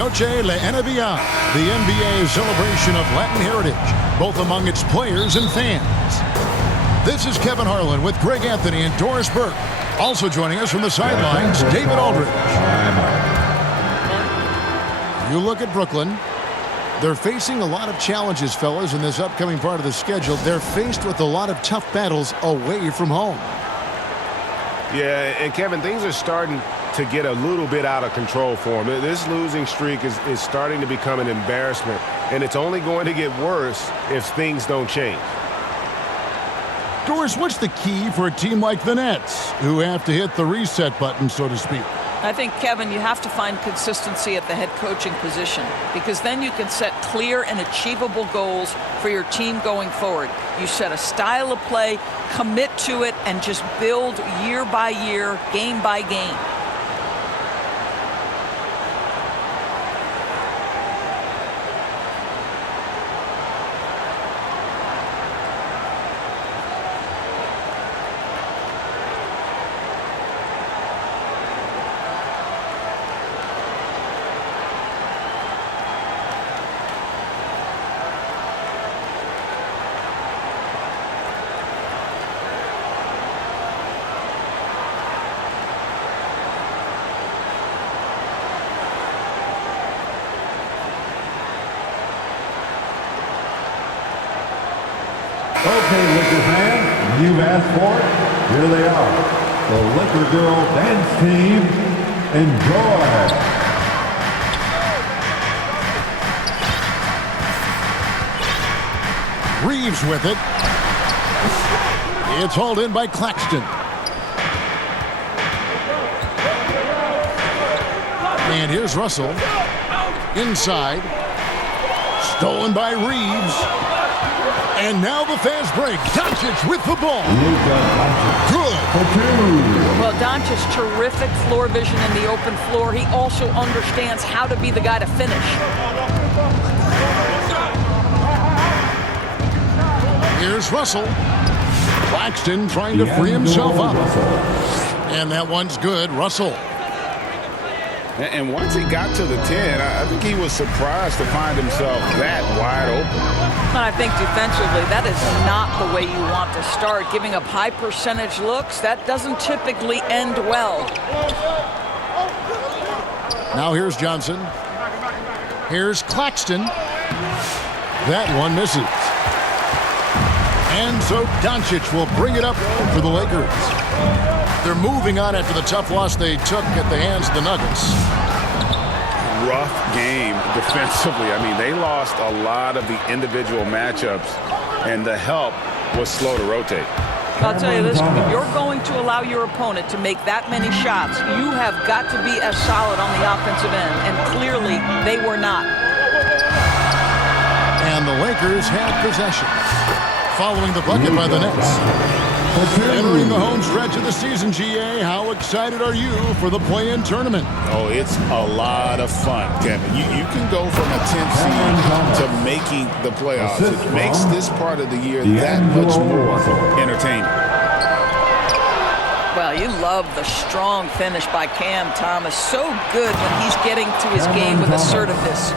Noche la NBA, the NBA celebration of Latin heritage, both among its players and fans. This is Kevin Harlan with Greg Anthony and Doris Burke. Also joining us from the sidelines, David Aldridge. You look at Brooklyn. They're facing a lot of challenges, fellas, in this upcoming part of the schedule. They're faced with a lot of tough battles away from home. Yeah, and Kevin, things are starting to get a little bit out of control for them. This losing streak is starting to become an embarrassment, and it's only going to get worse if things don't change. Doris, what's the key for a team like the Nets, who have to hit the reset button, so to speak? I think, Kevin, you have to find consistency at the head coaching position, because then you can set clear and achievable goals for your team going forward. You set a style of play, commit to it, and just build year by year, game by game. Okay, Laker fans, you've asked for it. Here they are, the Laker Girl Dance Team. Enjoy. Reeves with it. It's hauled in by Claxton. And here's Russell. Inside. Stolen by Reeves. And now the fast break. Doncic with the ball. Good. Well, Doncic's terrific floor vision in the open floor. He also understands how to be the guy to finish. Here's Russell. Claxton trying to free himself up. And that one's good. Russell. And once he got to the 10, I think he was surprised to find himself that wide open. And I think defensively, that is not the way you want to start. Giving up high percentage looks, that doesn't typically end well. Now here's Johnson. Here's Claxton. That one misses. And so Doncic will bring it up for the Lakers. They're moving on after the tough loss they took at the hands of the Nuggets. Rough game defensively. I mean, they lost a lot of the individual matchups, and the help was slow to rotate. I'll tell you this, if you're going to allow your opponent to make that many shots, you have got to be as solid on the offensive end, and clearly they were not. And the Lakers have possession. Following the bucket by the Nets. Entering the home stretch of the season, GA, how excited are you for the play-in tournament? Oh, it's a lot of fun, Kevin. You can go from a 10th seed to making the playoffs. It makes this part of the year that much more entertaining. Well, you love the strong finish by Cam Thomas. So good when he's getting to his game with assertiveness.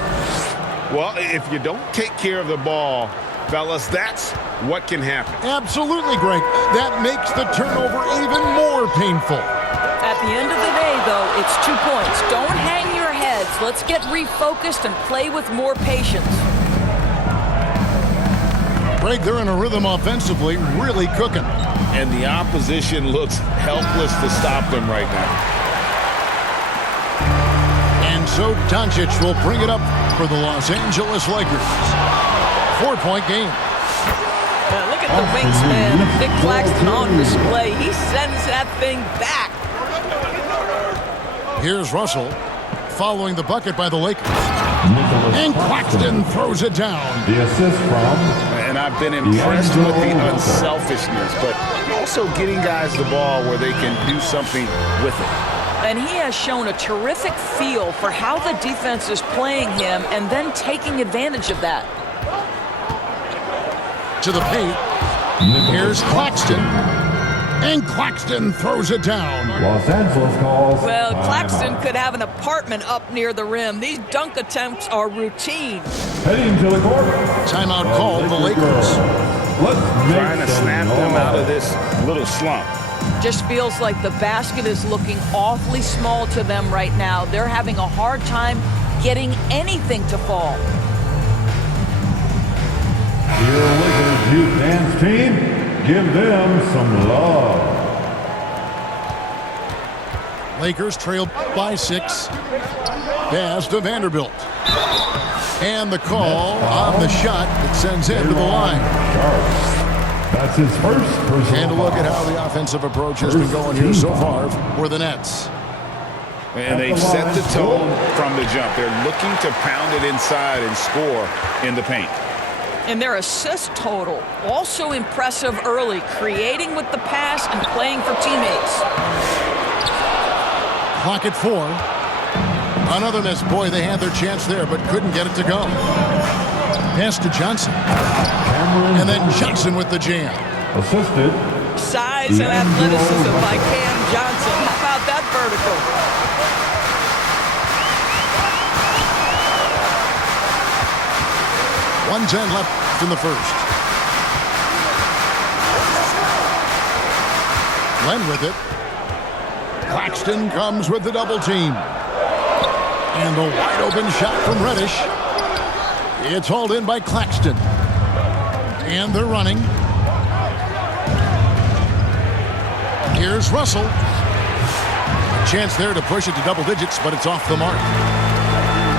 Well, if you don't take care of the ball, fellas, that's what can happen. Absolutely, Greg. That makes the turnover even more painful. At the end of the day, though, it's 2 points. Don't hang your heads. Let's get refocused and play with more patience. Greg, they're in a rhythm offensively, really cooking. And the opposition looks helpless to stop them right now. And so Doncic will bring it up for the Los Angeles Lakers. 4-point game. Look at the wingspan of Nick Claxton on display. He sends that thing back. Here's Russell following the bucket by the Lakers. And Claxton throws it down. The assist from... And I've been impressed with the unselfishness, but also getting guys the ball where they can do something with it. And he has shown a terrific feel for how the defense is playing him and then taking advantage of that. To the paint. Here's Claxton. And Claxton throws it down. Los Angeles calls. Well, timeout. Claxton could have an apartment up near the rim. These dunk attempts are routine. Heading to the court. Timeout called the Lakers. Let's make Trying to some snap them noise. out of this little slump. Just feels like the basket is looking awfully small to them right now. They're having a hard time getting anything to fall. Your Lakers youth dance team, give them some love. Lakers trail by 6. Pass to Vanderbilt. And the call on the shot that sends him to the line. That's his first personal And a look at foul. how the offensive approach has been going here so far for the Nets. And they've set the tone from the jump. They're looking to pound it inside and score in the paint. And their assist total, also impressive early, creating with the pass and playing for teammates. Clock at 4. Another miss. Boy, they had their chance there, but couldn't get it to go. Pass to Johnson. And then Johnson with the jam. Assisted. Size and athleticism by Cam Johnson. How about that vertical? 1:10 left in the first. Len with it. Claxton comes with the double team. And the wide open shot from Reddish. It's hauled in by Claxton. And they're running. Here's Russell. Chance there to push it to double digits, but it's off the mark.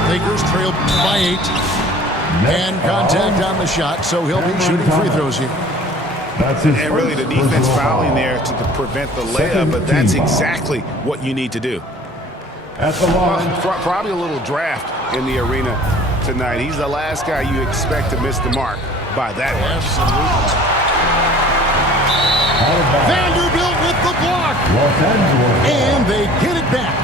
Lakers trail by 8. And contact on the shot, so he'll be shooting free throws here. That's his And really the first defense personal fouling foul. there to prevent the layup, but that's exactly what you need to do. At the line. Probably a little draft in the arena tonight. He's the last guy you expect to miss the mark by that much. Out of bounds. Vanderbilt with the block. Los Angeles. And they get it back.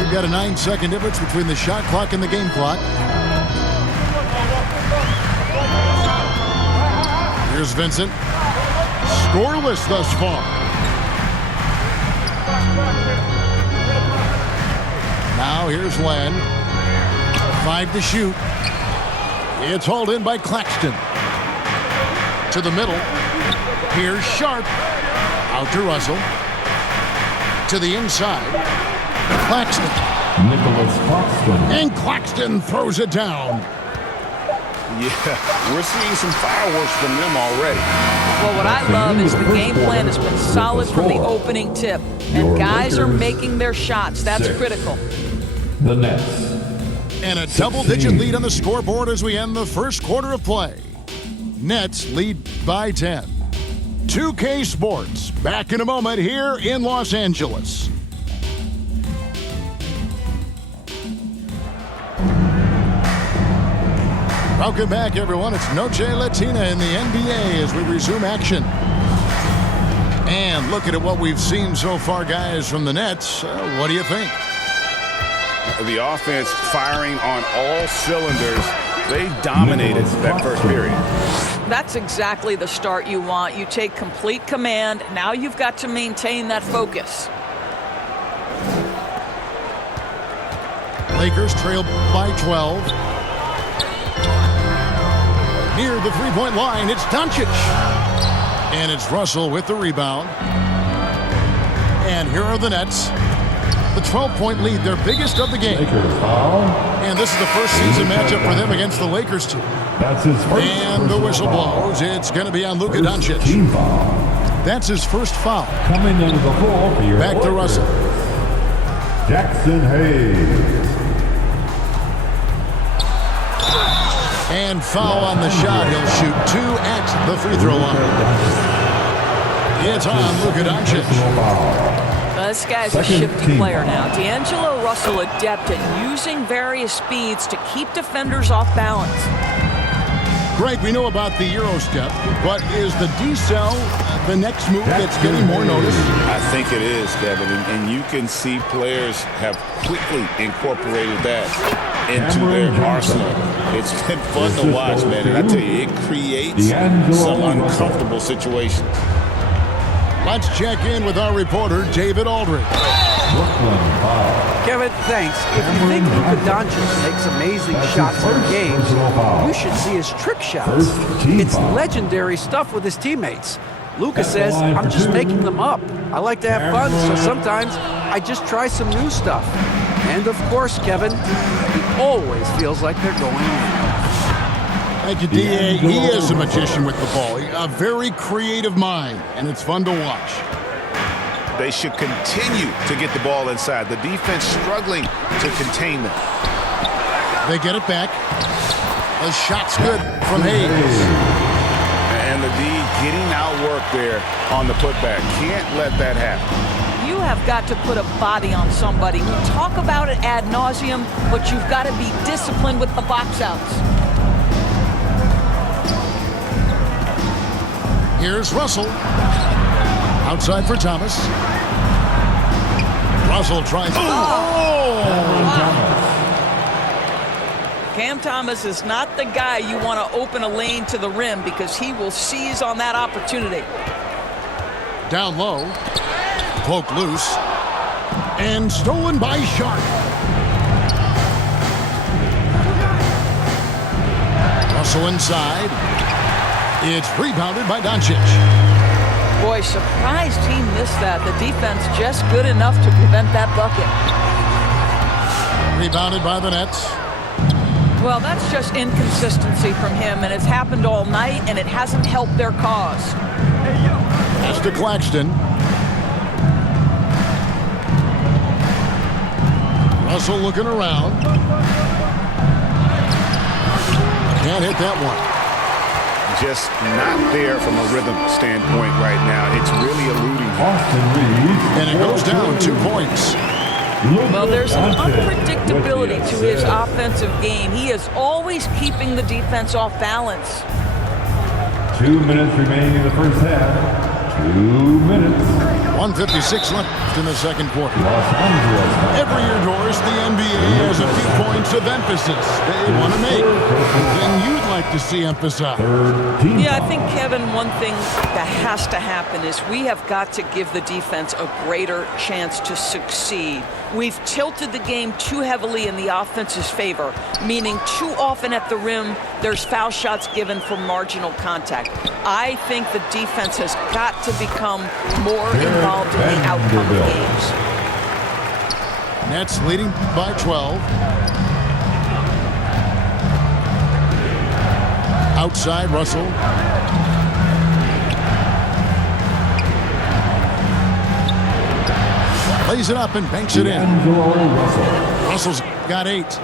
We've got a 9-second difference between the shot clock and the game clock. Here's Vincent. Scoreless thus far. Now here's Len. 5 to shoot. It's hauled in by Claxton. To the middle. Here's Sharp. Out to Russell. To the inside. Claxton. Nicholas Claxton. And Claxton throws it down. Yeah, we're seeing some fireworks from them already. Well, what I love is the game plan has been solid from the opening tip. And guys are making their shots. That's critical. The Nets. And a double-digit lead on the scoreboard as we end the first quarter of play. Nets lead by 10. 2K Sports, back in a moment here in Los Angeles. Welcome back, everyone. It's Noche Latina in the NBA as we resume action. And looking at what we've seen so far, guys, from the Nets, what do you think? The offense firing on all cylinders. They dominated that first period. That's exactly the start you want. You take complete command. Now you've got to maintain that focus. Lakers trail by 12. Near the three-point line, it's Doncic. And it's Russell with the rebound. And here are the Nets. The 12-point lead, their biggest of the game. Lakers foul. And this is the first season matchup for them against the Lakers team. That's his first. And the whistle blows. It's going to be on Luka Doncic. Team foul. That's his first foul. Coming into the floor for your Back to Lakers. Russell. Jackson Hayes. And foul on the shot. He'll shoot 2 at the free throw line. It's on Luka Doncic. This guy's a shifty player now. D'Angelo Russell adept at using various speeds to keep defenders off balance. Greg, we know about the Euro step, but is the decel the next move that's getting more notice? I think it is, Kevin, and you can see players have quickly incorporated that into their arsenal. It's been fun to watch, man, and I tell you, it creates some uncomfortable situations. Let's check in with our reporter, David Aldridge. Kevin, thanks. If you think Luka Doncic makes amazing shots in games, you should see his trick shots. It's legendary stuff with his teammates. Luka says, I'm just making them up. I like to have fun, so sometimes I just try some new stuff. And of course, Kevin, he always feels like they're going in. Thank you, D.A. He is a magician with the ball. A very creative mind, and it's fun to watch. They should continue to get the ball inside. The defense struggling to contain them. They get it back. The shot's good from Hayes. And the D getting outworked there on the putback. Can't let that happen. You have got to put a body on somebody. We talk about it ad nauseum, but you've got to be disciplined with the box outs. Here's Russell. Outside for Thomas. Russell tries. Cam Thomas is not the guy you want to open a lane to the rim because he will seize on that opportunity. Down low. Poke loose. And stolen by Sharp. Russell inside. It's rebounded by Doncic. Boy, surprised he missed that. The defense just good enough to prevent that bucket. Rebounded by the Nets. Well, that's just inconsistency from him, and it's happened all night, and it hasn't helped their cause. Pass to Claxton. Russell looking around. Can't hit that one. Just not there from a rhythm standpoint right now. It's really eluding him. And it goes down 2 points. Well, there's an unpredictability to his offensive game. He is always keeping the defense off balance. 2 minutes remaining in the first half. 2 minutes. 1:56 left in the second quarter. Los Angeles. Every year, Doris, the NBA has a few points of emphasis they want to make. Then you'd like to see emphasized. Yeah, I think, Kevin, one thing that has to happen is we have got to give the defense a greater chance to succeed. We've tilted the game too heavily in the offense's favor, meaning too often at the rim, there's foul shots given for marginal contact. I think the defense has got to become more involved in the outcome of games. Nets leading by 12. Outside, Russell. Lays it up and banks it in. Russell's got 8.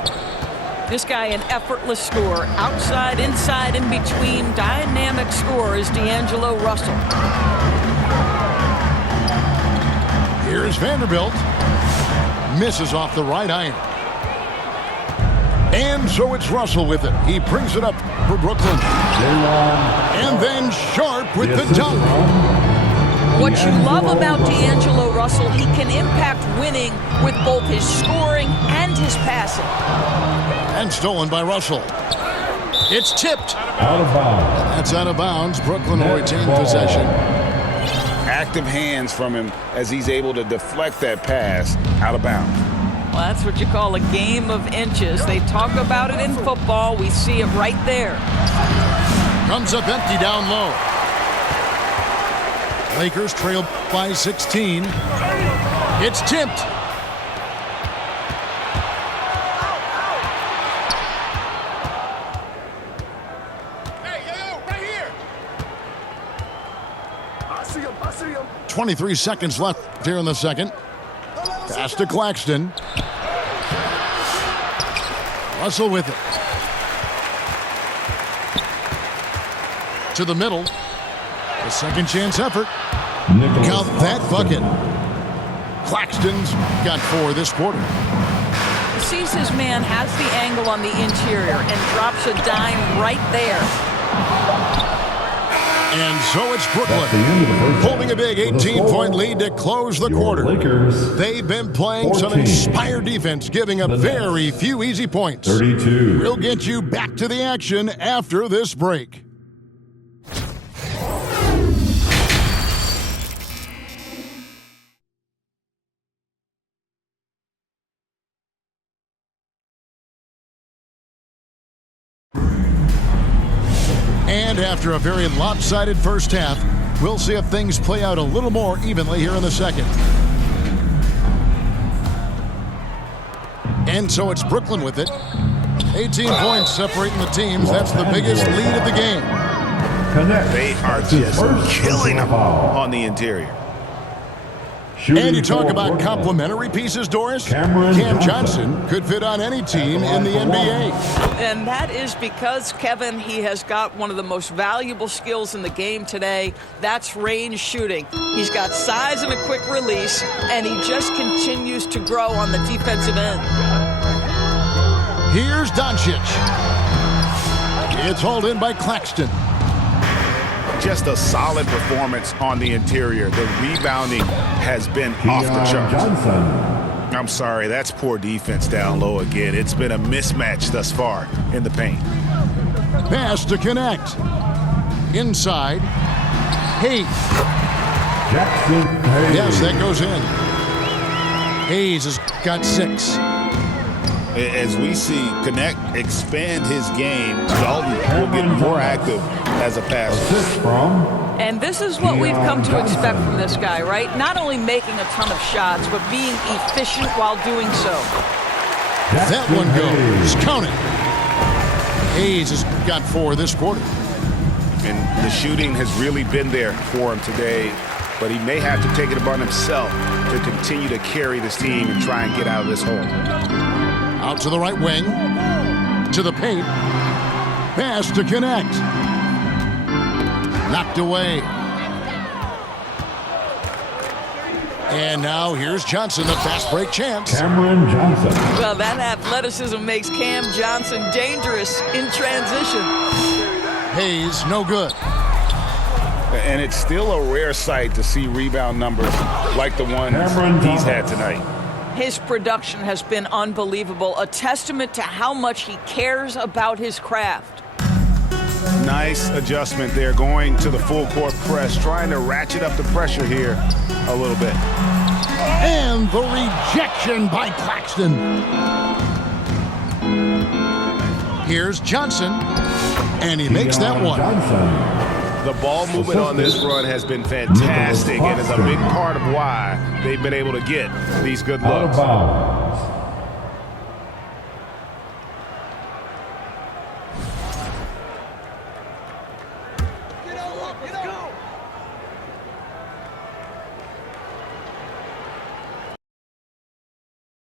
This guy, an effortless scorer. Outside, inside, in between. Dynamic scorer is D'Angelo Russell. Here's Vanderbilt. Misses off the right iron. And so it's Russell with it. He brings it up for Brooklyn. And then Sharp with the dunk. What you love about D'Angelo Russell, he can impact winning with both his scoring and his passing. And stolen by Russell. It's tipped. Out of bounds. That's out of bounds. Brooklyn will retain possession. Active hands from him as he's able to deflect that pass out of bounds. Well, that's what you call a game of inches. They talk about it in football. We see it right there. Comes up empty down low. Lakers trail by 16. It's tipped. Hey, yo, right here. I see him. 23 seconds left here in the second. Pass to Claxton. Russell with it. To the middle. A second chance effort. Count that bucket. Claxton's got 4 this quarter. Sees his man, has the angle on the interior, and drops a dime right there. And so it's That's the Brooklyn, end of the first holding a half. big With a 18-point score, lead to close the your quarter. Lakers, They've been playing some 14. inspired defense, giving up The very Nets, few easy points. 32. We'll get you back to the action after this break. And after a very lopsided first half, we'll see if things play out a little more evenly here in the second. And so it's Brooklyn with it. 18 points separating the teams. That's the biggest lead of the game. Connect. They are That's his just first killing personal them foul. on the interior. Shooting And you talk for about Brooklyn. complementary pieces, Doris. Cameron Cam Johnson. Johnson could fit on any team in the NBA. And that is because, Kevin, he has got one of the most valuable skills in the game today. That's range shooting. He's got size and a quick release, and he just continues to grow on the defensive end. Here's Doncic. It's hauled in by Claxton. Just a solid performance on the interior. The rebounding has been off the Keon charts. Johnson. I'm sorry, that's poor defense down low again. It's been a mismatch thus far in the paint. Pass to connect. Inside. Hayes. Jackson Hayes. Yes, that goes in. Hayes has got 6. As we see Connect expand his game, Dalton will get more active as a passer. Assist from And this is what we've come to expect from this guy, right? Not only making a ton of shots, but being efficient while doing so. That one goes. Count it. Hayes has got 4 this quarter. And the shooting has really been there for him today, but he may have to take it upon himself to continue to carry this team and try and get out of this hole. Out to the right wing. To the paint. Pass to connect. Knocked away. And now here's Johnson, the fast break chance. Cameron Johnson. Well, that athleticism makes Cam Johnson dangerous in transition. Hayes, no good. And it's still a rare sight to see rebound numbers like the ones Cameron he's had Thomas. tonight. His production has been unbelievable, a testament to how much he cares about his craft. Nice adjustment there, going to the full court press, trying to ratchet up the pressure here a little bit. And the rejection by Claxton. Here's Johnson. And he makes that Keon one. Johnson. The ball movement on this run has been fantastic and is a big part of why they've been able to get these good Out of looks. bounds.